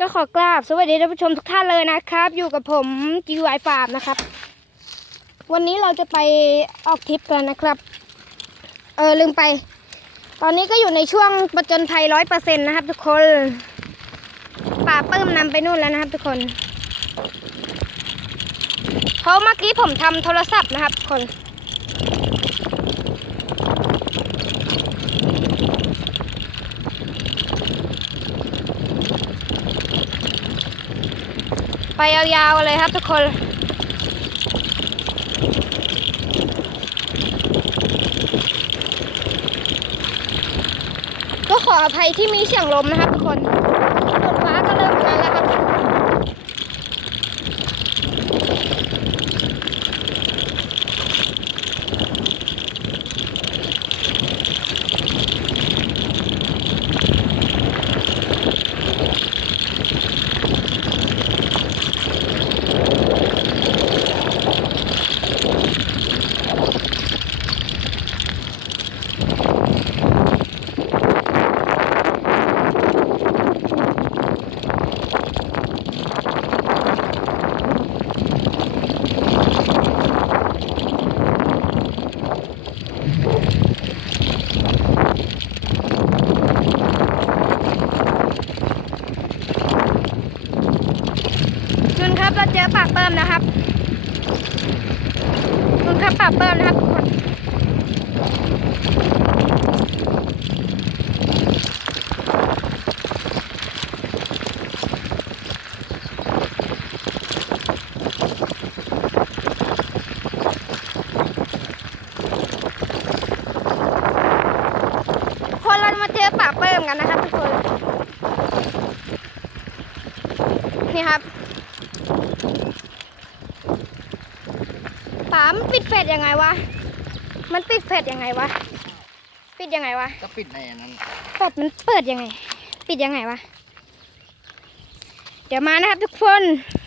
ก็ขอกราบสวัสดีท่านผู้ชมทุกท่านเลยนะครับ อยู่กับผม GY Farm นะครับ วันนี้เราจะไปออกทริปกันนะครับ เออลืมไป ตอนนี้ก็อยู่ในช่วงประจนภัยร้อยเปอร์เซ็นต์นะครับ ทุกคนป่าเปื้มนำไปนู่นแล้วนะครับ ทุกคนเพราะเมื่อกี้ผมทำโทรศัพท์นะครับทุกคน ไปยาวๆเลยครับทุกคนก็ขออภัยที่มีเสียงลมนะครับทุกคนฝนฟ้าก็เริ่มมาแล้วครับ เราเจอปากเปิมนะครับนุ่นครับปากเปิมนะครับทุกคนคนเรามาเจอปากเปิมกันนะครับทุกคน นี่ครับ ป๋ามันปิดเฟซยังไงวะ มันปิดเฟซยังไงวะ ปิดยังไงวะ ก็ปิดในอันนั้นเฟซมันเปิดยังไง ปิดยังไงวะ เดี๋ยวมานะครับทุกคนเ